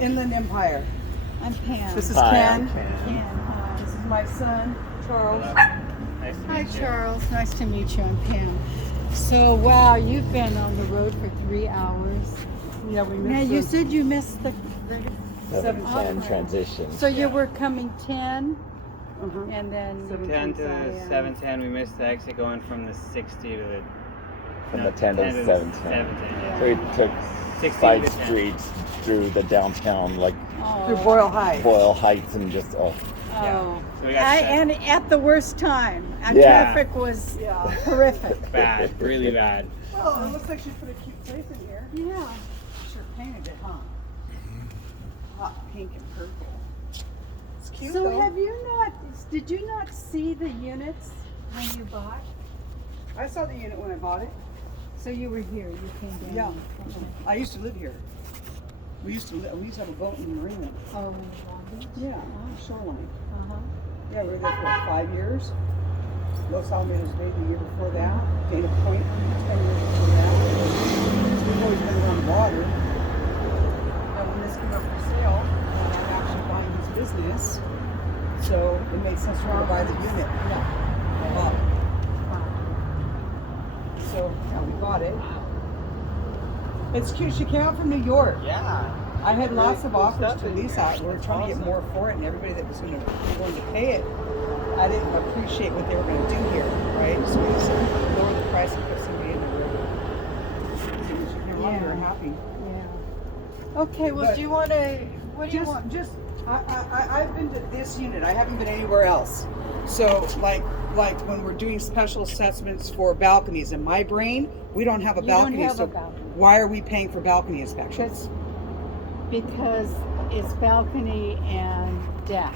Inland Empire. I'm Pam. This is Hi, Ken. I'm Ken. Ken, hi. This is my son, Charles. Nice to Hi, meet you. Charles. Nice to meet you. I'm Pam. So, wow, you've been on the road for 3 hours. Yeah, we Now, missed you the said you missed the 7:10 Okay. transition. so you were coming 10 uh-huh. and then 10 to Zion. 7:10, we missed the exit going from the 60 to the From the 10 to 7:10. 7:10, So we took 16 side to 10. streets through the downtown, like Oh. Through Boyle Heights. Boyle Heights, and just Oh. So we got set. And at the worst time. And Yeah. traffic was Yeah. horrific. Bad, really bad. Well, it looks like she put a cute place in here. Yeah. Sure painted it, huh? Hot pink and purple. It's cute So though. did you not see the units when you bought? I saw the unit when I bought it. So you were here, you came down. Yeah. Okay. I used to live here. We used to have a boat in the marina. Oh, in Long Beach? Yeah, shoreline. Uh-huh. Yeah, we were there for like 5 years. Los Alamitos Bay the year before that. Dana Point 10 years before that. We've always been around the water. And when this came up for sale, I'm actually buying his business. So it made sense for me to buy the unit. Yeah. I bought it. So yeah, we bought it. It's cute. She came out from New York. Yeah. I had lots of cool offers stuff to in lease here. out. We were trying to get more for it, and everybody that was willing to pay it, I didn't appreciate what they were going to do here, right? So we just lower the price and put somebody in the room. So when she came on, we were happy. Yeah. Okay, well, But do you want to, what do you want? I've been to this unit. I haven't been anywhere else. So like when we're doing special assessments for balconies, in my brain, we don't have a You don't balcony. have So a balcony. why are we paying for balcony inspections? Because it's balcony and deck.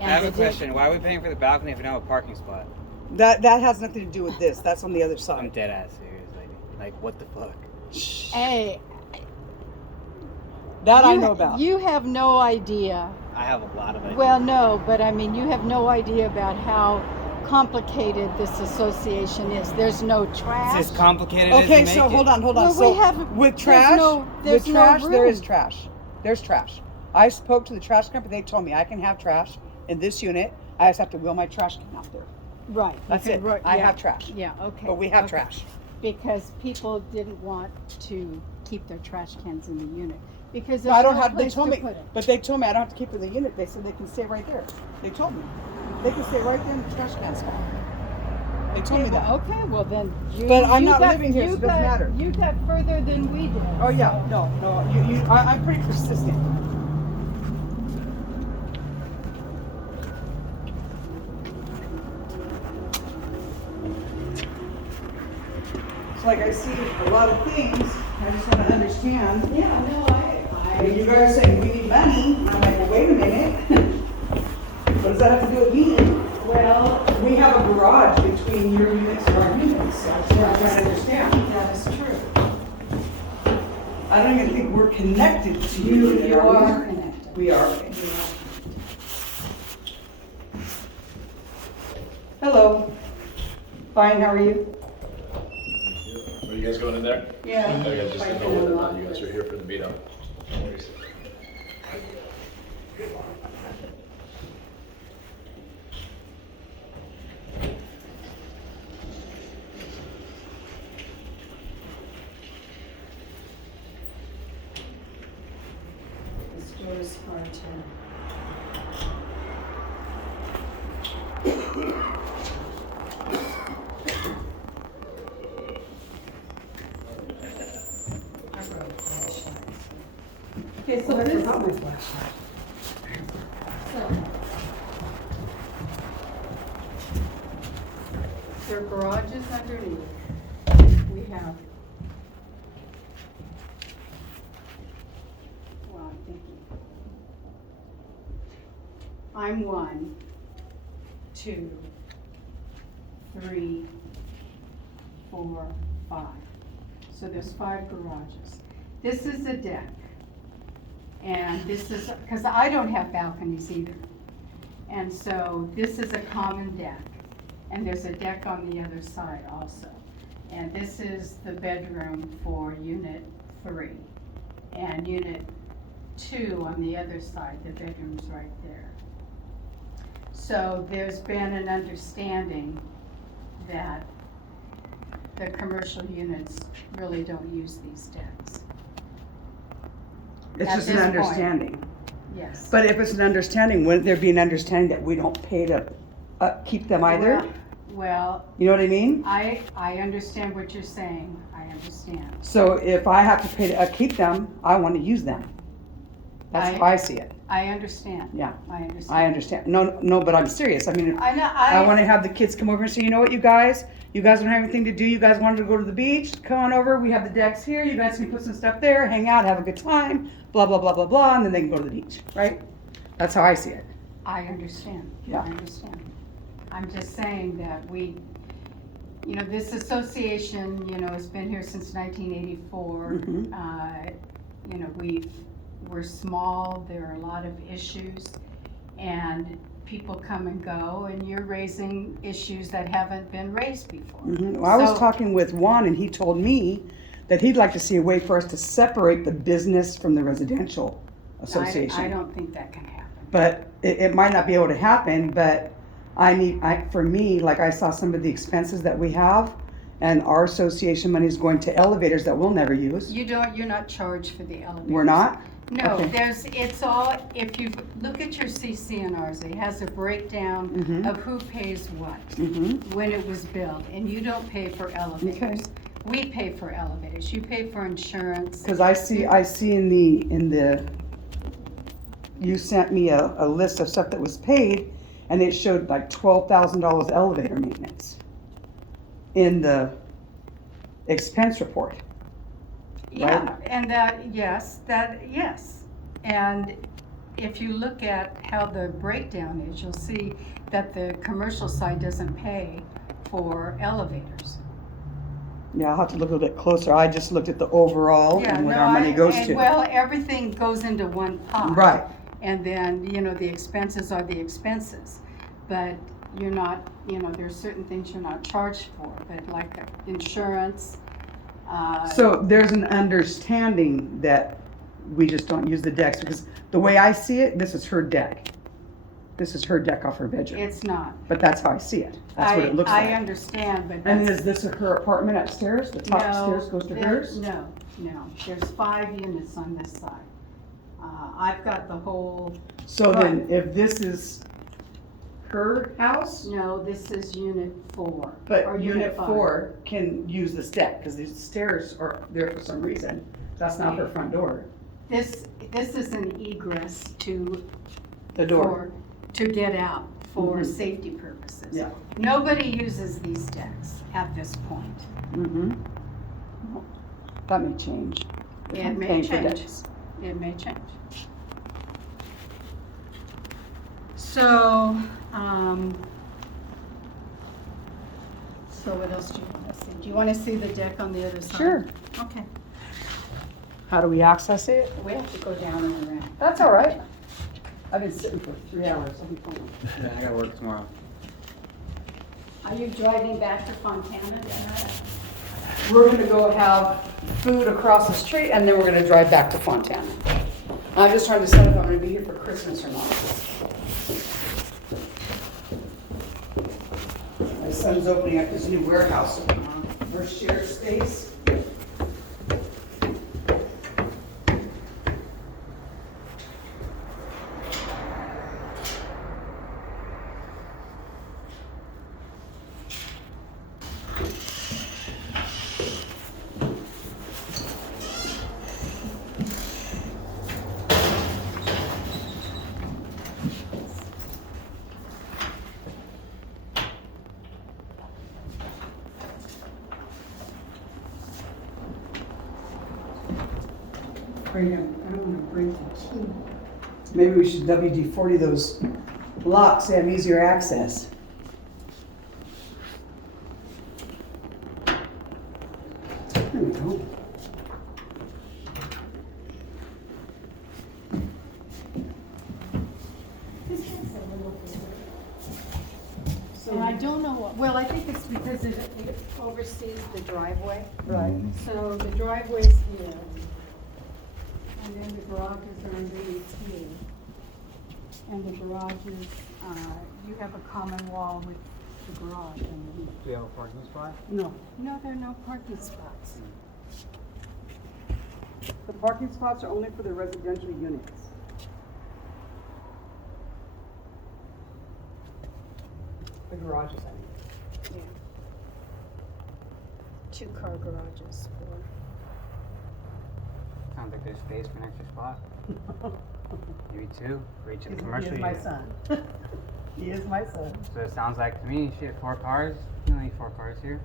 I have a question. Why are we paying for the balcony if we don't have a parking spot? That has nothing to do with this. That's on the other I'm side. dead ass serious, lady. Like, what the fuck? Hey, That I know about. You have no idea. I have a lot of ideas. Well, no, but I mean, you have no idea about how complicated this association is. There's no trash. It's as complicated Okay, as they so make hold it. on. Well, So we have- with there's trash, no there room. is trash. There's trash. I spoke to the trash company. They told me I can have trash in this unit. I just have to wheel my trash can out there. Right. you That's can it. ro- I yeah, have trash. Yeah, okay. But we have okay. trash. Because people didn't want to keep their trash cans in the unit. Because No, there's I don't no have. They place told to me, put it. but they told me I don't have to keep it in the unit. They said they can stay right there. They told me they can stay right there in the trash can spot. They told me that. Okay, well then you. But I'm you not got- living here, so you it doesn't got- matter. You got further than we did. Oh yeah, no. I'm pretty persistent. It's like I see a lot of things. I just want to understand. Yeah, no, And you guys are saying we need money. And I'm like, well, wait a minute. What does that have to do with me? Well, We have a garage between your units and our units. So I'm trying to understand. that is true. I don't even think we're connected to you. You are connected. We are. Okay. Hello. Fine, how are you? Are you guys going in there? Yeah. I just didn't know whether or not you guys are here for the meetup. This door is hard to. I wrote a flashlight. Okay, so I this. forgot my flashlight. So. There are garages underneath. We have. Well, I'm thinking. I'm 1, 2, 3, 4, 5. So there's 5 garages. This is a deck. And this is, because I don't have balconies either. And so this is a common deck. And there's a deck on the other side also. And this is the bedroom for unit 3. And unit two on the other side, the bedroom's right there. So there's been an understanding that the commercial units really don't use these decks. It's At just an this point. understanding. Yes. But if it's an understanding, wouldn't there be an understanding that we don't pay to keep them either? Well, You know what I mean? I understand what you're saying, I understand. So if I have to pay to keep them, I want to use them. That's how I see it. I understand. Yeah. I understand. I understand. No, but I'm serious. I mean, I know, I want to have the kids come over and say, you know what, you guys don't have anything to do. You guys wanted to go to the beach. Come on over. We have the decks here. You guys can put some stuff there, hang out, have a good time, blah, blah, blah, blah, blah, and then they can go to the beach, right? That's how I see it. I understand. Yeah. I understand. I'm just saying that this association, has been here since 1984. Mhm. We're small, there are a lot of issues, and people come and go, and you're raising issues that haven't been raised before. Well, I was So- talking with Juan, and he told me that he'd like to see a way for us to separate the business from the residential association. I don't think that can happen. But it might not be able to happen, but for me, like I saw some of the expenses that we have, and our association money is going to elevators that we'll never use. You're not charged for the elevators. We're not? No, Okay. it's all, if you look at your CCNRs, it has a breakdown Mhm. of who pays what, Mm-hmm. when it was built, and you don't pay for elevators. Okay. We pay for elevators, you pay for insurance. Because I see in the, you sent me a list of stuff that was paid, and it showed like $12,000 elevator maintenance in the expense report. Yeah, right? and yes. And if you look at how the breakdown is, you'll see that the commercial side doesn't pay for elevators. Yeah, I'll have to look a little bit closer. I just looked at the overall Yeah, and what no, our money goes and- to. Well, everything goes into one pot. Right. And then, the expenses are the expenses. But you're not, there's certain things you're not charged for, but like insurance. So there's an understanding that we just don't use the decks, because the way I see it, this is her deck. This is her deck off her bedroom. It's not. But that's how I see it. That's what it looks like. I understand, but And that's. is this her apartment upstairs? The top stairs goes to hers? No, there's 5 units on this side. I've got the whole, So then, if this is her house, no, this is unit 4. or but unit 5. 4 can use this deck, because these stairs are there for some reason. That's not her front door. This is an egress to, The door. to get out for Mhm. safety purposes. Yeah. Nobody uses these decks at this point. Mm-hmm. That may change. if It I'm may paying for change. decks. It may change. So, so what else do you want to see? Do you want to see the deck on the other side? Sure. Okay. How do we access it? We have to go down and around. That's all right. I've been sitting for 3 hours. I'll be fine. I gotta work tomorrow. Are you driving back to Fontana tonight? We're gonna go have food across the street, and then we're gonna drive back to Fontana. I'm just trying to decide if I'm gonna be here for Christmas or not. My son's opening up his new warehouse for shared space. I don't wanna break the key. Maybe we should WD-40 those locks, they have easier access. There we go. And I don't know, well, I think it's because it oversees the driveway. Right. So the driveway's here. And then the garages are under And the garages, you have a common wall with the garage underneath. Do you have a parking spot? No. No, there are no parking spots. The parking spots are only for the residential units. The garages, I mean. Yeah. 2-car garages for. Sounds like there's space for an extra spot. Maybe 2 for each of the He commercial is my units. son. He is my son. So it sounds like to me, shit, 4 cars. You don't need 4 cars here.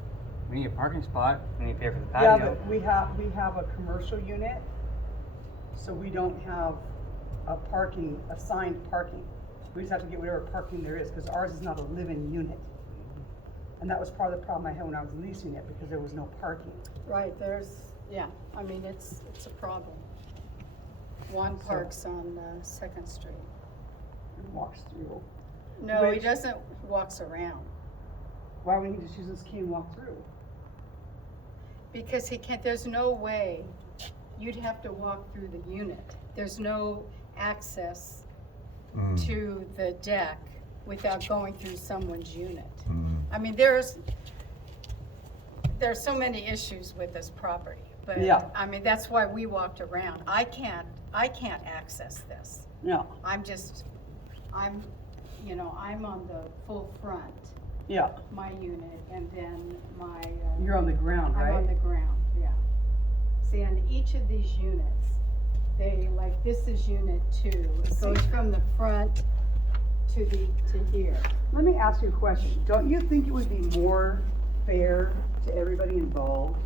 We need a parking spot. We need to pay for the Yeah, patio. but we have a commercial unit, so we don't have assigned parking. We just have to get whatever parking there is, because ours is not a living unit. And that was part of the problem I had when I was leasing it, because there was no parking. Right, yeah, I mean, it's a problem. Juan parks on 2nd Street. It walks through. No, he Which- doesn't, he walks around. Why would he just use his key and walk through? Because he can't, there's no way, you'd have to walk through the unit. There's no access to the deck without going through someone's unit. I mean, there's so many issues with this property, but, Yeah. I mean, that's why we walked around. I can't access this. No. I'm on the full front, Yeah, my unit, and then my. you're on the ground, I'm on right? the ground, yeah. See, and each of these units, this is unit 2. It goes from the front to here. Let me ask you a question. Don't you think it would be more fair to everybody involved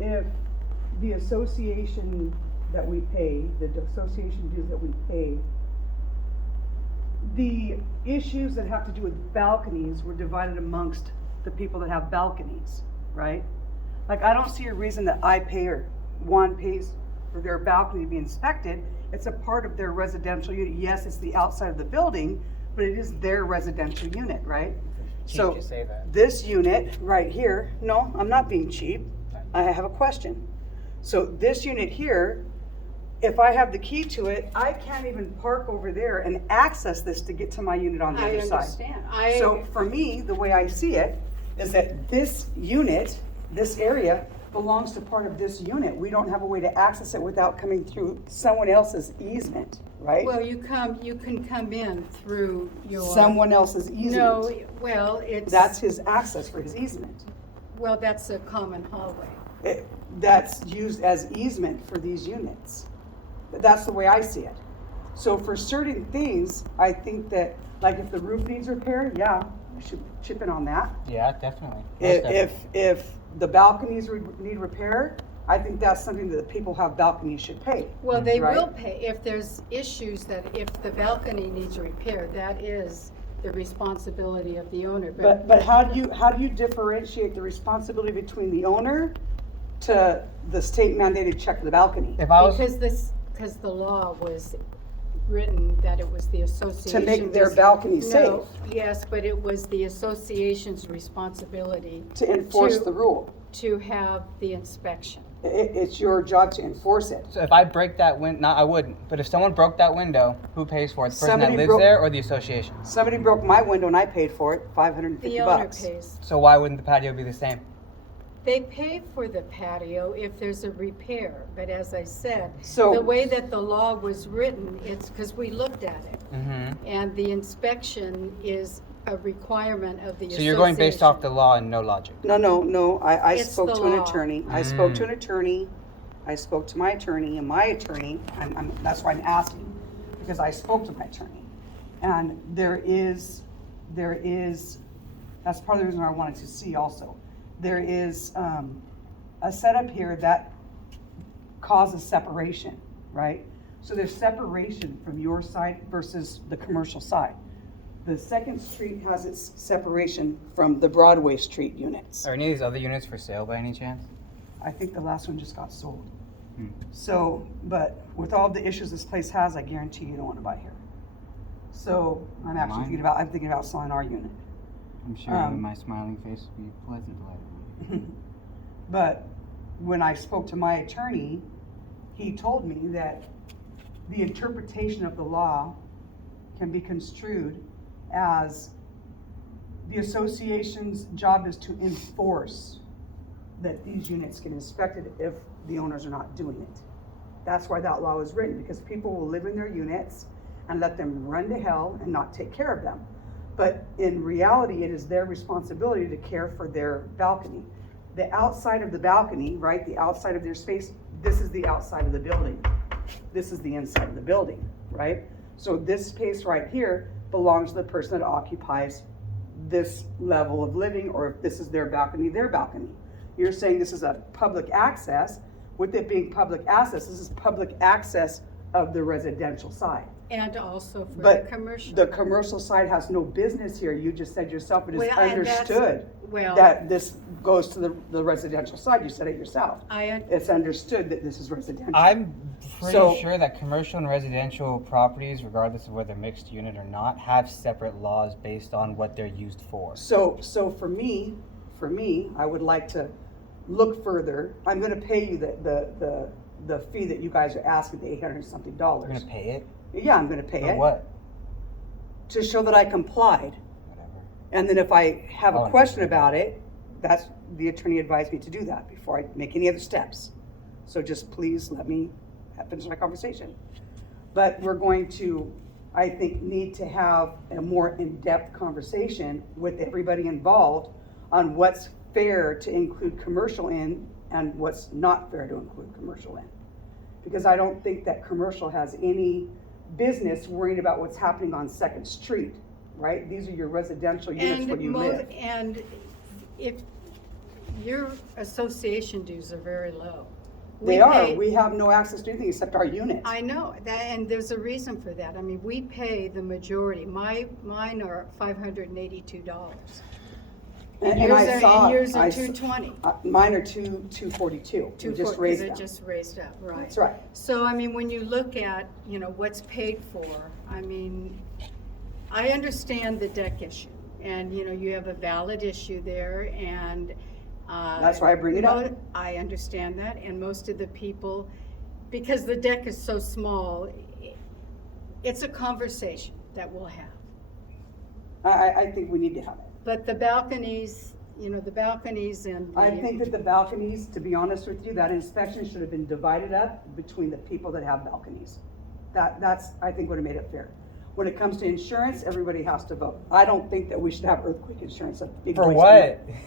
if the association that we pay, the association dues that we pay, the issues that have to do with balconies were divided amongst the people that have balconies, right? Like, I don't see a reason that I pay or Juan pays for their balcony to be inspected. It's a part of their residential unit. Yes, it's the outside of the building, but it is their residential unit, right? Cheap So to say that. this unit right here, no, I'm not being cheap. I have a question. So this unit here, if I have the key to it, I can't even park over there and access this to get to my unit on the I other side. understand. So for me, the way I see it is that this unit, this area, belongs to part of this unit. We don't have a way to access it without coming through someone else's easement, right? Well, you can come in through your. Someone else's easement. No, well, it's. That's his access for his easement. Well, that's a common hallway. That's used as easement for these units. That's the way I see it. So for certain things, I think that, like if the roof needs repair, yeah, we should chip in on that. Yeah, definitely. If the balconies need repair, I think that's something that the people who have balconies should pay. Well, they Right. will pay if there's issues that if the balcony needs repair, that is the responsibility of the owner. But how do you differentiate the responsibility between the owner to the state mandated check of the balcony? If I was Because the law was written that it was the association. To make their balcony safe. Yes, but it was the association's responsibility. To enforce the rule. To have the inspection. It's your job to enforce it. So if I break that window, I wouldn't. But if someone broke that window, who pays for it? The person Somebody that lives broke- there or the association? Somebody broke my window and I paid for it, $550. The owner pays. So why wouldn't the patio be the same? They pay for the patio if there's a repair, but as I said, So- the way that the law was written, it's because we looked at it. Mm-hmm. And the inspection is a requirement of the association. So you're going based off the law and no logic. No. I It's spoke the to an law. attorney. I spoke to an attorney. I spoke to my attorney, and my attorney, that's why I'm asking, because I spoke to my attorney. And there is, that's part of the reason why I wanted to see also. There is a setup here that causes separation, right? So there's separation from your side versus the commercial side. The 2nd Street has its separation from the Broadway Street units. Are any of these other units for sale by any chance? I think the last one just got sold. Hmm. So, but with all the issues this place has, I guarantee you don't want to buy here. So I'm actually Mine? thinking about selling our unit. I'm sure my smiling face would be pleasant to But when I spoke to my attorney, he told me that the interpretation of the law can be construed as the association's job is to enforce that these units get inspected if the owners are not doing it. That's why that law is written, because people will live in their units and let them run to hell and not take care of them. But in reality, it is their responsibility to care for their balcony. The outside of the balcony, right, the outside of their space, this is the outside of the building. This is the inside of the building, right? So this space right here belongs to the person that occupies this level of living, or if this is their balcony, their balcony. You're saying this is a public access. With it being public access, this is public access of the residential side. And also for the But commercial. the commercial side has no business here. You just said yourself, it is Well, and that's- understood well- that this goes to the residential side. You said it yourself. I, It's understood that this is residential. I'm pretty So- sure that commercial and residential properties, regardless of whether mixed unit or not, have separate laws based on what they're used for. So for me, I would like to look further. I'm gonna pay you the fee that you guys are asking, the $800 and something You're dollars. gonna pay it? Yeah, I'm gonna pay For it. what? To show that I complied. Whatever. And then if I have Oh, a question about it, that's, the attorney advised me to do that before I make any other steps. So just please let me finish my conversation. But we're going to, I think, need to have a more in-depth conversation with everybody involved on what's fair to include commercial in and what's not fair to include commercial in. Because I don't think that commercial has any business worrying about what's happening on Second Street, right? These are your residential units where you live. and if your association dues are very low. They are, we have no access to anything except our units. I know that, and there's a reason for that. I mean, we pay the majority. Mine are $582. And I saw. Yours I are s- $220. Mine are $242. We just raised Because it them. just raised up, right? That's right. So, I mean, when you look at, what's paid for, I mean, I understand the deck issue. And, you have a valid issue there, and That's why I bring it up. I understand that, and most of the people, because the deck is so small, it's a conversation that we'll have. I think we need to have it. But the balconies, the balconies and the. I think that the balconies, to be honest with you, that inspection should have been divided up between the people that have balconies. That's, I think, would have made it fair. When it comes to insurance, everybody has to vote. I don't think that we should have earthquake insurance. A big For waste of what? money.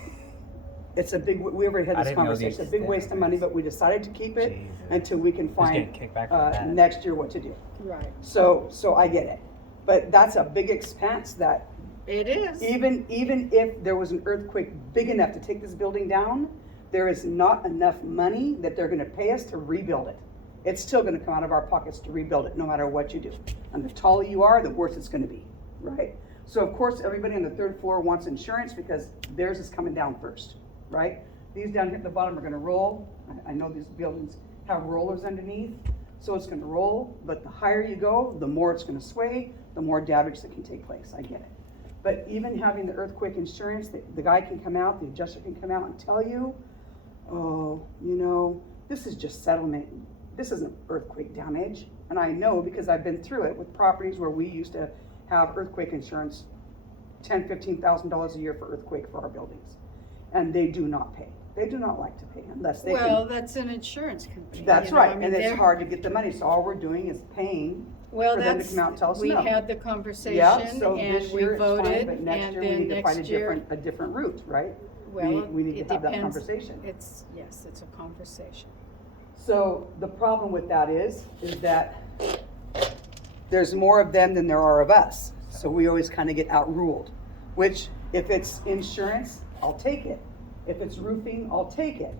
It's a big, we already had I this didn't know the conversation, a big waste of extent. money, but we decided to keep it Jesus. until we can Just find, getting kickback from that. next year what to do. Right, So I get it. But that's a big expense that it is. even if there was an earthquake big enough to take this building down, there is not enough money that they're gonna pay us to rebuild it. It's still gonna come out of our pockets to rebuild it, no matter what you do. And the taller you are, the worse it's gonna be, right? So of course, everybody on the third floor wants insurance because theirs is coming down first, right? These down here at the bottom are gonna roll. I know these buildings have rollers underneath, so it's gonna roll, but the higher you go, the more it's gonna sway, the more damage that can take place. I get it. But even having the earthquake insurance, the guy can come out, the adjuster can come out and tell you, oh, this is just settlement. This isn't earthquake damage. And I know because I've been through it with properties where we used to have earthquake insurance, $10,000, $15,000 a year for earthquake for our buildings. And they do not pay. They do not like to pay unless they Well, can. that's an insurance company. That's you know, right, I mean, and it's they're- hard to get the money, so all we're doing is paying Well, for them to that's, come out and tell us we no. had the conversation Yeah, so and this we year it's fine, voted, but next and year we then need to find next year, a different route, right? well, we need it to have that depends. conversation. Yes, it's a conversation. So the problem with that is that there's more of them than there are of us. So we always kind of get outruled, which if it's insurance, I'll take it. If it's roofing, I'll take it.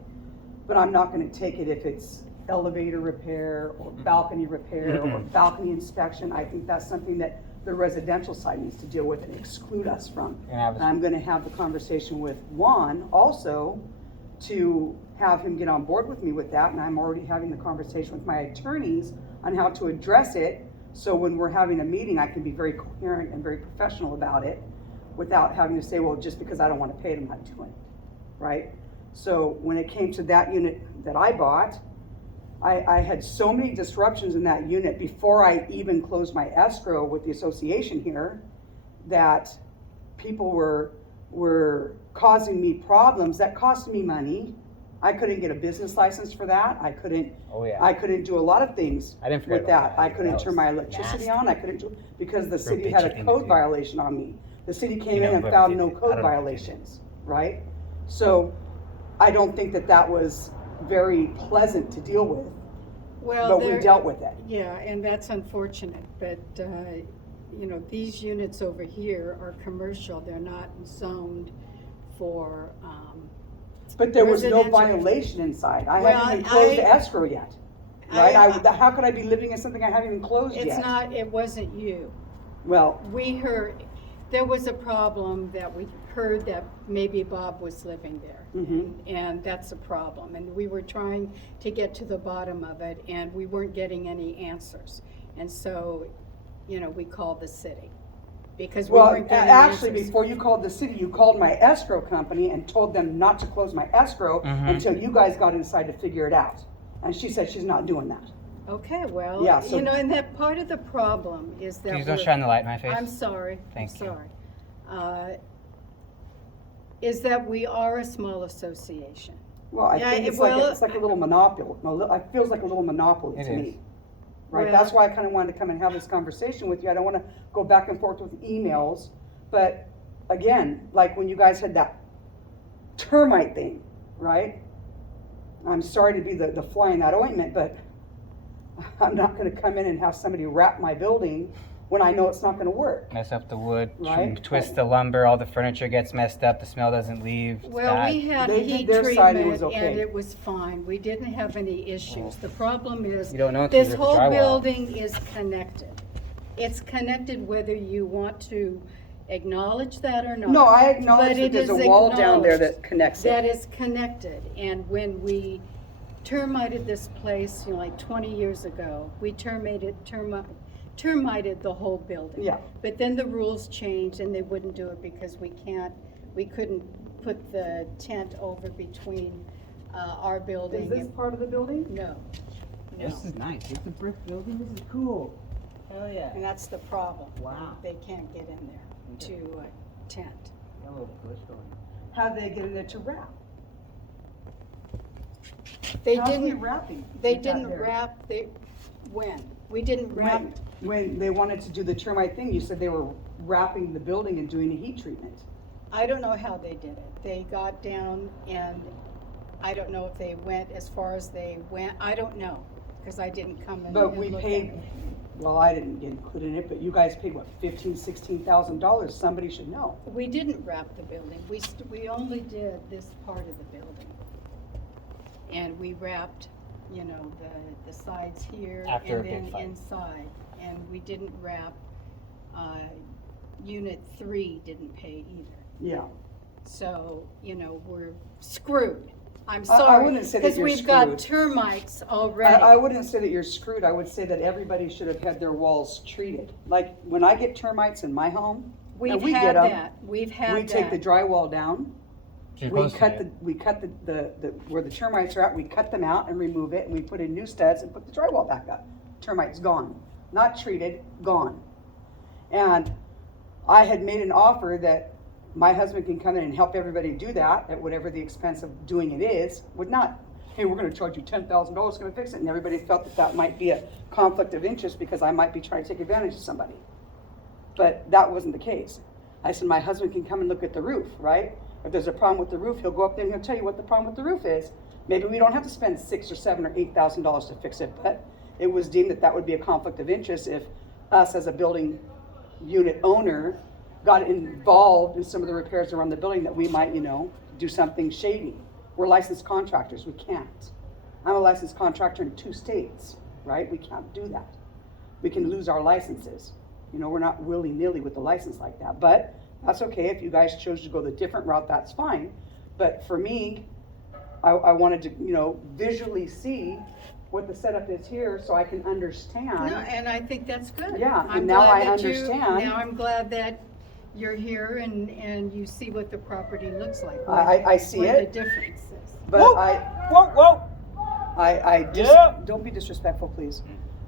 But I'm not gonna take it if it's elevator repair or balcony repair or balcony inspection. I think that's something that the residential side needs to deal with and exclude us from. And I'm gonna have the conversation with Juan also to have him get on board with me with that. And I'm already having the conversation with my attorneys on how to address it. So when we're having a meeting, I can be very coherent and very professional about it without having to say, well, just because I don't want to pay it, I'm not doing it, right? So when it came to that unit that I bought, I had so many disruptions in that unit before I even closed my escrow with the association here, that people were causing me problems that cost me money. I couldn't get a business license for that. I couldn't Oh, yeah. I couldn't do a lot of things I didn't forget with about that. I that. couldn't That turn my was electricity nasty. on. I couldn't do, because the Real city had a bitchy code thing. violation on me. The city came You know, in and whoever found did no it, I code don't know who did it. violations, right? So I don't think that that was very pleasant to deal with, Well, but we there- dealt with it. Yeah, and that's unfortunate, but, you know, these units over here are commercial, they're not zoned for, But there was no residential. violation inside. I Well, haven't even closed I- the escrow yet, right? I- How could I be living in something I haven't even closed yet? it's not, it wasn't you. Well, We heard, there was a problem that we heard that maybe Bob was living there. Mhm. And that's a problem, and we were trying to get to the bottom of it, and we weren't getting any answers. And so, you know, we called the city, because we well, weren't getting actually, answers. before you called the city, you called my escrow company and told them not to close my escrow until you guys got inside to figure it out. And she said she's not doing that. Okay, well, Yeah, so- you know, and that part of the problem is that Please don't we're- shine the light in my face. I'm sorry, Thank you. I'm sorry. Is that we are a small association. Well, I Yeah, think it's well, like a little monopoly. It feels like a little monopoly It to is. me. Right, Well- that's why I kind of wanted to come and have this conversation with you. I don't want to go back and forth with emails, but again, like when you guys had that termite thing, right? I'm sorry to be the fly in that ointment, but I'm not going to come in and have somebody wrap my building when I know it's not going to work. Mess up the wood, Right. twist the lumber, all the furniture gets messed up, the smell doesn't leave. It's Well, bad. we had They did heat their side, it treatment was okay. and it was fine. We didn't have any issues. The problem is, You don't know until you this rip the whole drywall. building is connected. It's connected whether you want to acknowledge that or not. No, I acknowledge But that it there's a is wall down there acknowledged that connects That it. is connected, and when we termited this place, you know, like 20 years ago, we termited the whole building. Yeah. But then the rules changed and they wouldn't do it because we couldn't put the tent over between our building. Is this part of the building? No, This no, is nice. It's a brick building. This is cool. Hell yeah. and that's the problem. Wow. They can't get in there to tent. Got a little push going. How did they get in there to wrap? They How's the didn't, wrapping they with that didn't there? wrap, when? We didn't wrap, When they wanted to do the termite thing, you said they were wrapping the building and doing a heat treatment. I don't know how they did it. They got down and I don't know if they went as far as they went. I don't know, because I didn't come in But and we look at paid, it. well, I didn't get included in it, but you guys paid what, $16,000? Somebody should know. We didn't wrap the building. We only did this part of the building. And we wrapped, you know, the sides here After a and big then fight. inside. And we didn't wrap, unit 3 didn't pay either. Yeah. So, you know, we're screwed. I'm I sorry, wouldn't say that because you're we've got screwed. termites I already. wouldn't say that you're screwed. I would say that everybody should have had their walls treated. Like, when I get termites in my home, and We've we had get 'em, that. We've had we take the that. drywall down. You're We supposed to cut do. the where the termites are at, we cut them out and remove it, and we put in new studs and put the drywall back up. Termites gone, not treated, gone. And I had made an offer that my husband can come in and help everybody do that at whatever the expense of doing it is, would not, hey, we're gonna charge you $10,000, gonna fix it, and everybody felt that that might be a conflict of interest because I might be trying to take advantage of somebody. But that wasn't the case. I said, my husband can come and look at the roof, right? If there's a problem with the roof, he'll go up there and he'll tell you what the problem with the roof is. Maybe we don't have to spend $6,000 or $7,000 or $8,000 to fix it, but it was deemed that that would be a conflict of interest if us as a building unit owner got involved in some of the repairs around the building, that we might, you know, do something shady. We're licensed contractors, we can't. I'm a licensed contractor in 2 states, right? We can't do that. We can lose our licenses. You know, we're not willy-nilly with the license like that, but that's okay. If you guys chose to go the different route, that's fine. But for me, I wanted to, you know, visually see what the setup is here so I can understand. No, and I think that's good. Yeah, and I'm now glad I that understand. Now I'm glad that you're here and you see what the property looks like. I see what it. the difference is. But Whoa, whoa, whoa! Don't be disrespectful, please.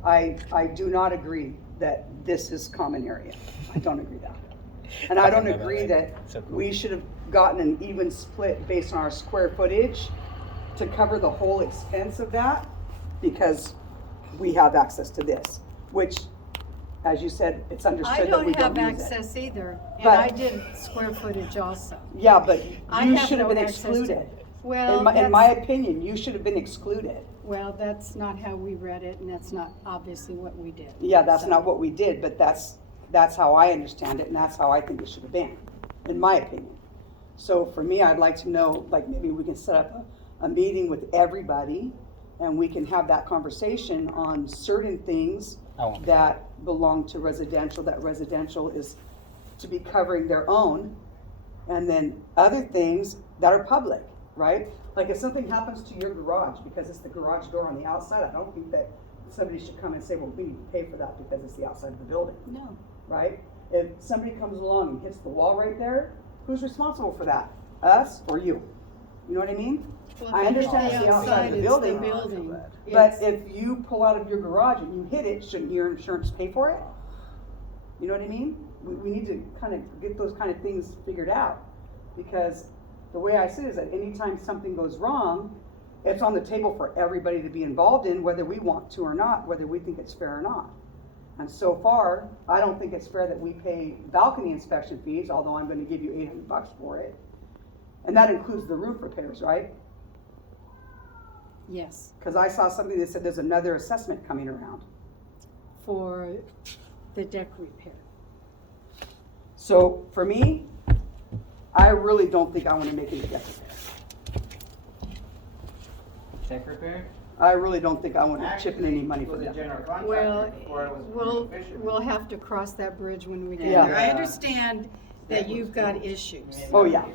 I do not agree that this is common area. I don't agree that. And I don't agree that we should have gotten an even split based on our square footage to cover the whole expense of that, because we have access to this, which, as you said, it's I understood that we don't have don't use it. access either, and But- I did square footage also. Yeah, but I you have should have no been access to excluded. it. Well, In my opinion, you should have been excluded. Well, that's not how we read it, and that's not obviously what we did. Yeah, that's So- not what we did, but that's how I understand it, and that's how I think it should have been, in my opinion. So for me, I'd like to know, like, maybe we can set up a meeting with everybody, and we can have that conversation on certain things that belong to residential, that residential is to be covering their own, and then other things that are public, right? Like if something happens to your garage, because it's the garage door on the outside, I don't think that somebody should come and say, well, we need to pay for that because it's the outside of the building, No. right? If somebody comes along and hits the wall right there, who's responsible for that? Us or you? You know what I mean? Well, I if it's understand it's the outside of the it's building, but It's- if you pull out of your garage and you hit it, shouldn't your insurance pay for it? You know what I mean? We need to kind of get those kind of things figured out, because the way I see it is that anytime something goes wrong, it's on the table for everybody to be involved in, whether we want to or not, whether we think it's fair or not. And so far, I don't think it's fair that we pay balcony inspection fees, although I'm gonna give you $800 for it. And that includes the roof repairs, right? Yes, Because I saw something that said there's another assessment coming around. for the deck repair. So for me, I really don't think I want to make any deck repair. Deck repair? I really don't think I want to chip in any money for Was a that. general Well, contractor before it was we'll, Fisher. we'll have to cross that bridge when we get Yeah. there. I understand that you've got issues. Oh, yeah.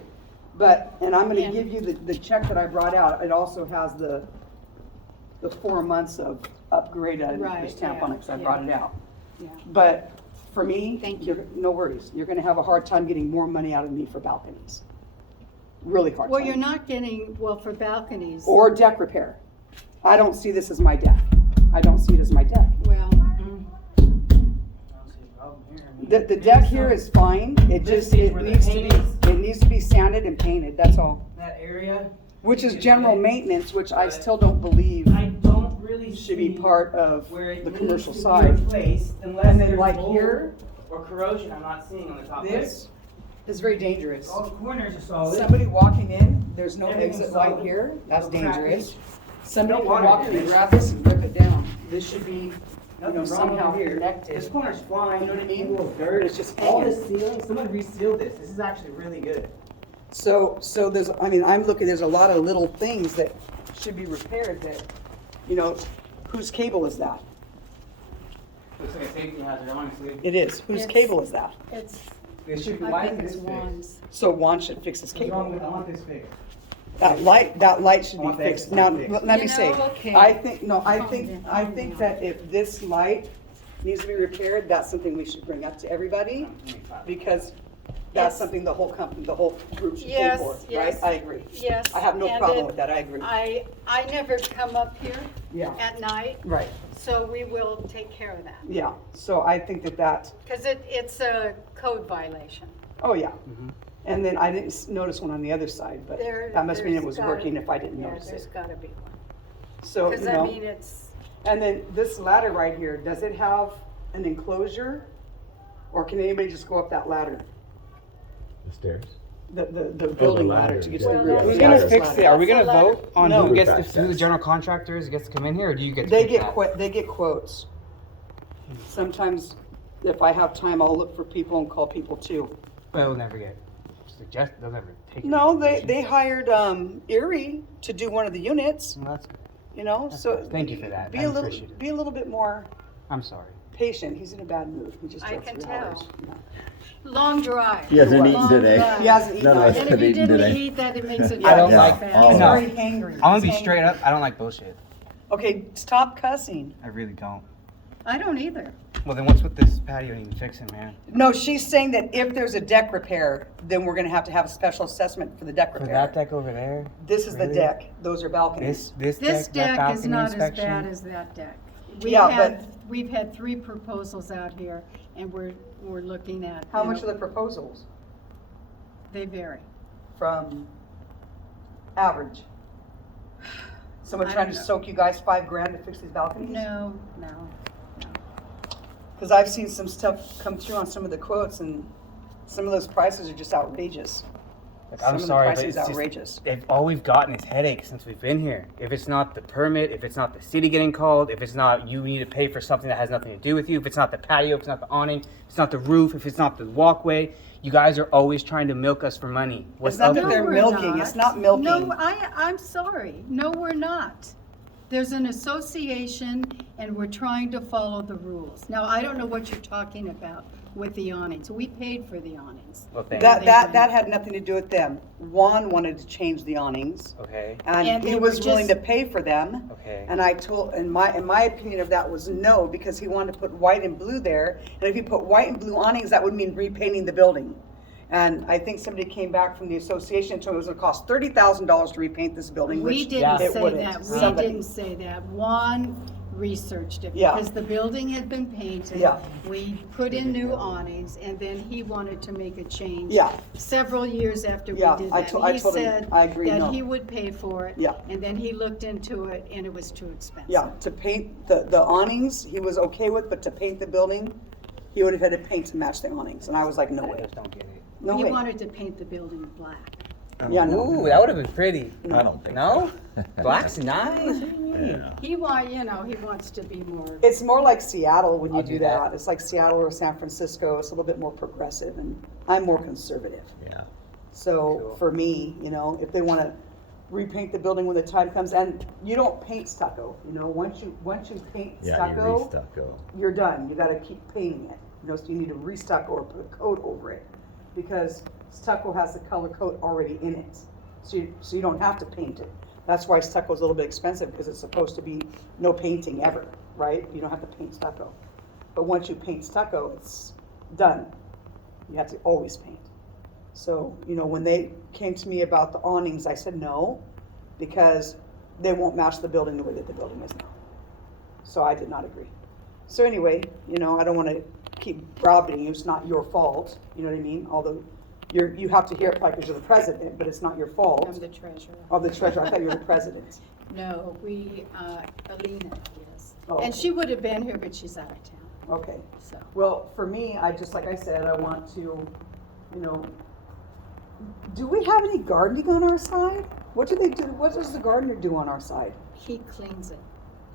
But, and I'm gonna And- give you the check that I brought out. It also has the 4 months of upgrade and Right, there's stamp on it, because I brought it out. Yeah. But for me, Thank no worries. You're gonna have a hard time getting more money out of me for balconies. Really hard time. Well, you're not getting, well, for balconies. Or deck repair. I don't see this as my deck. I don't see it as my deck. Well, The deck here is fine, it just, it needs to be sanded and painted, that's all. That area. Which is general maintenance, which I still don't believe I don't really should be see part of where it the needs commercial to be side. replaced unless And then there's like mold here, or corrosion I'm not seeing on the top. this is very dangerous. All the corners are solid. Somebody walking in, there's no Everything's exit light solid. here, that's No crack dangerous. leak. Somebody No can water walk in and damage. grab this and rip it down. This should be, Nothing's wrong somehow over here. connected. This corner's fine. You know what I mean? A little dirt. It's just all hanging. this ceiling. Someone resealed this. This is actually really good. So there's, I mean, I'm looking, there's a lot of little things that should be repaired that, whose cable is that? Looks like a safety hazard, honestly. It is. Whose It's- cable is that? it's, This should be. I Why think isn't it's this fixed? Juan's. So Juan should fix his What's wrong cable. with? I want this fixed. That light should I be want that fixed. to be Now, fixed. let me You say, know, okay. I think Calm down. that if this light needs to be repaired, that's something we should bring up to everybody, because that's Yes. something the whole company, the whole group should pay Yes, for, right? yes. I agree. Yes. I have no and problem it- with that, I agree. I never come up here Yeah, at night, right, so we will take care of that. yeah. So I think that, Because it's a code violation. oh, yeah. And then I didn't notice one on the other side, but that must mean it was there's working gotta- if I didn't Yeah, notice there's it. gotta be one. So, Because I mean, it's, and then this ladder right here, does it have an enclosure? Or can anybody just go up that ladder? The stairs? The building ladder ladder, to get yeah. to the Well, roof? that's- Who's Yeah, gonna this fix ladder. it? Are we That's gonna a vote on No. who gets Roof who the access. general contractors gets to come in here, or do you get to They pick get that? they get quotes. Sometimes if I have time, I'll look for people and call people too. But they'll never get they'll never take it. No, they hired Erie to do one of the units, Well, that's good. so. Thank you for that. Be I a little, appreciate it. be a little bit more I'm sorry. patient. He's in a bad mood. He just I drove can 3 tell. hours. Yeah. long drive. He hasn't Long eaten today. drive. He hasn't eaten None of us either. And if have you eaten didn't today. eat that, it makes it. I don't very like- bad. oh. He's no. very hangry. I'm gonna be He's straight hangry. up. I don't like bullshit. Okay, stop cussing. I really don't. I don't either. Well, then what's with this patio needing fixing, man? No, she's saying that if there's a deck repair, then we're gonna have to have a special assessment for the deck For repair. that deck over there? This is the Really? deck, those are balconies. This This deck, that deck is balcony not as inspection? bad as that deck. Yeah, We've had 3 proposals out here, and we're looking at. How you much know, are the proposals They vary. from average? Someone I trying don't to know. soak you guys $5,000 to fix these balconies? No. Because I've seen some stuff come through on some of the quotes, and some of those prices are just outrageous. Like, Some I'm of the sorry, but pricing it's is just, outrageous. all we've gotten is headaches since we've been here. If it's not the permit, if it's not the city getting called, if it's not you need to pay for something that has nothing to do with you, if it's not the patio, if it's not the awning, if it's not the roof, if it's not the walkway, you guys are always trying to milk us for money. What's It's not up that with they're we're milking. It's not milking. No, I'm sorry. No, we're not. There's an association, and we're trying to follow the rules. Now, I don't know what you're talking about with the awnings. We paid for the awnings. Well, thank That, you. that had nothing to do with them. Juan wanted to change the awnings, Okay, and And he they was were willing to just- pay for them. okay. And I told, and my opinion of that was no, because he wanted to put white and blue there. And if you put white and blue awnings, that would mean repainting the building. And I think somebody came back from the association and told me it was gonna cost $30,000 to repaint this building, We which didn't it say wouldn't. that. We Somebody. didn't say that. Juan researched it Yeah. because the building had been painted. Yeah. We put in new awnings, and then he wanted to make a change. Yeah. Several years after we Yeah, did I that. to- I He told him, said I agree, that no. he would pay for it. Yeah. And then he looked into it, and it was too expensive. Yeah, to paint the awnings, he was okay with, but to paint the building, he would have had to paint to match the awnings. And I was like, no I way, just don't get it. no He way. wanted to paint the building black. Yeah, no. Ooh, that would have been pretty. I don't think No? so. Black's nice. What do you mean? Yeah. He wants to be more. It's more like Seattle when you I'll do do that. that. It's like Seattle or San Francisco. It's a little bit more progressive, and I'm more conservative. Yeah. So Cool. for me, if they want to repaint the building when the time comes, and you don't paint stucco, once you paint Yeah, stucco, you re-stucco. you're done. You got to keep painting it. So you need to restucco or put a coat over it, because stucco has the color coat already in it. So you don't have to paint it. That's why stucco is a little bit expensive, because it's supposed to be no painting ever, right? You don't have to paint stucco. But once you paint stucco, it's done. You have to always paint. So, when they came to me about the awnings, I said no, because they won't match the building the way that the building is now. So I did not agree. So anyway, I don't want to keep browbeating you. It's not your fault. You know what I mean? Although you have to hear it probably because you're the president, but it's not your I'm fault. the treasurer. Of the treasurer. I thought you were the president. No, Alina is. Oh, And okay. she would have been here, but she's out of town, Okay. so. Well, for me, like I said, I want to, do we have any gardening on our side? What do they do? What does the gardener do on our side? He cleans it.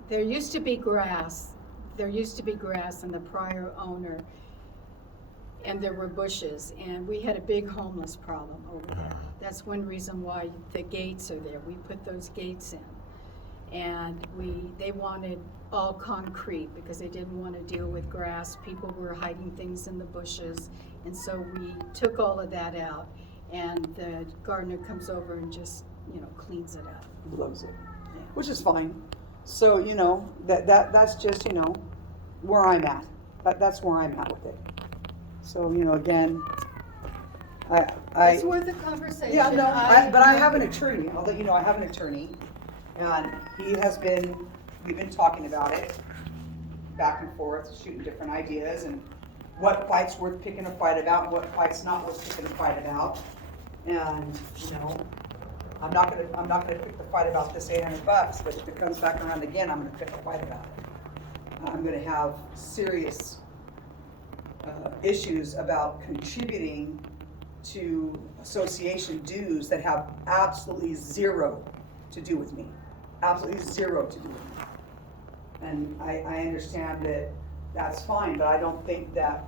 There used to be grass in the prior owner, and there were bushes, and we had a big homeless problem over there. That's one reason why the gates are there. We put those gates in. And they wanted all concrete because they didn't want to deal with grass. People were hiding things in the bushes. And so we took all of that out, and the gardener comes over and just, cleans it up. Loves it, which is fine. So, that's just, where I'm at. That's where I'm at with it. So, again, It's worth a conversation. Yeah, no, but I have an attorney. I'll let you know, I have an attorney. And we've been talking about it, back and forth, shooting different ideas, and what fight's worth picking a fight about, and what fight's not worth picking a fight about. And, I'm not gonna pick the fight about this $800, but if it comes back around again, I'm gonna pick a fight about it. I'm gonna have serious issues about contributing to association dues that have absolutely zero to do with me. Absolutely zero to do with me. And I understand that that's fine, but I don't think that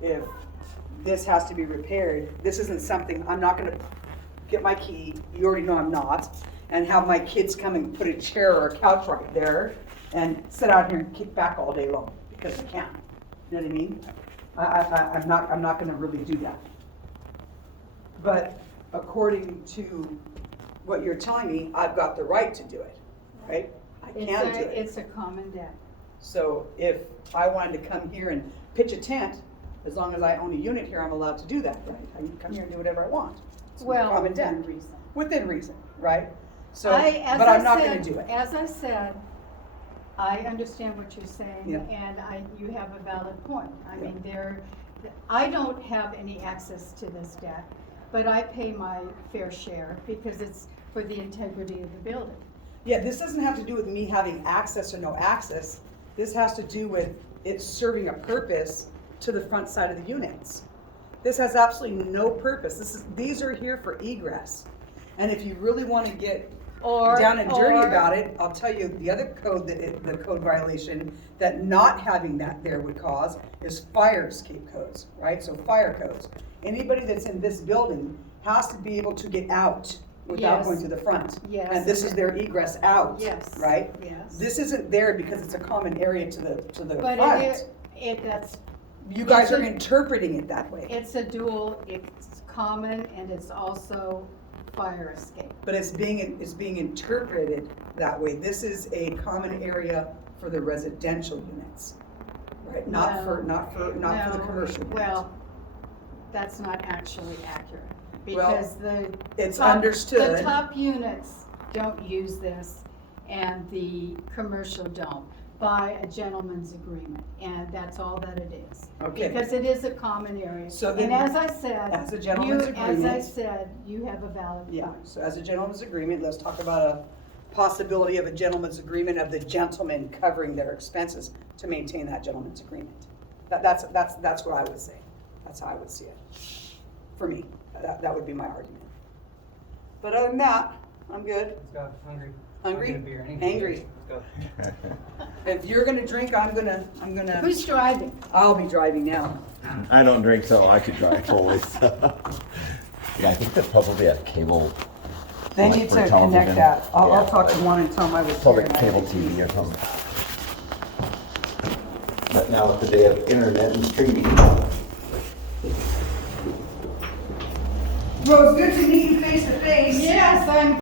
if this has to be repaired, this isn't something, I'm not gonna get my key, you already know I'm not, and have my kids come and put a chair or a couch right there and sit out here and kick back all day long, because I can. You know what I mean? I'm not gonna really do that. But according to what you're telling me, I've got the right to do it, right? I can do it. It's a common deck. So if I wanted to come here and pitch a tent, as long as I own a unit here, I'm allowed to do that, right? I can come here and do whatever I want. It's a Well, common deck. within reason. Within reason, right? So, As but I I'm not said- gonna do it. As I said, I understand what you're saying, Yeah. and you have a valid point. I Yeah. mean, I don't have any access to this deck, but I pay my fair share because it's for the integrity of the building. Yeah, this doesn't have to do with me having access or no access. This has to do with it serving a purpose to the front side of the units. This has absolutely no purpose. These are here for egress. And if you really want to get down and dirty about it, I'll tell you the other code the code violation that not having that there would cause is fire escape codes, right? So fire codes. Anybody that's in this building has to be able to get out without Yes. going to the front. Yes. And this is their egress out. Yes. Right? Yes. This isn't there because it's a common area to the But front. that's, You guys it's are a- interpreting it that way. it's a dual, it's common and it's also fire escape. But it's being interpreted that way. This is a common area for the residential units, right? Not for the commercial units. Well, that's not actually accurate, Well, because it's the understood. top units don't use this, and the commercial don't, by a gentleman's agreement, and that's all that it is. Okay. Because it is a common area. So then, And as I said, as a gentleman's as I agreement- said, you have a valid Yeah, point. so as a gentleman's agreement, let's talk about a possibility of a gentleman's agreement of the gentleman covering their expenses to maintain that gentleman's agreement. That's what I would say. That's how I would see it. For me, that would be my argument. But other than that, I'm good. Let's go. Hungry. Hungry? I'll get a beer. Angry. Let's go. If you're gonna drink, I'm gonna, Who's driving? I'll be driving now. I don't drink, so I could drive fully. So. Yeah, I think they probably have cable. They like need for to television. connect that. I'll Yeah, talk to like one and tell them I was here. Public and I cable didn't. TV or something. But now with the day of internet and streaming. Well, it's good to meet you face to face. Yes, I'm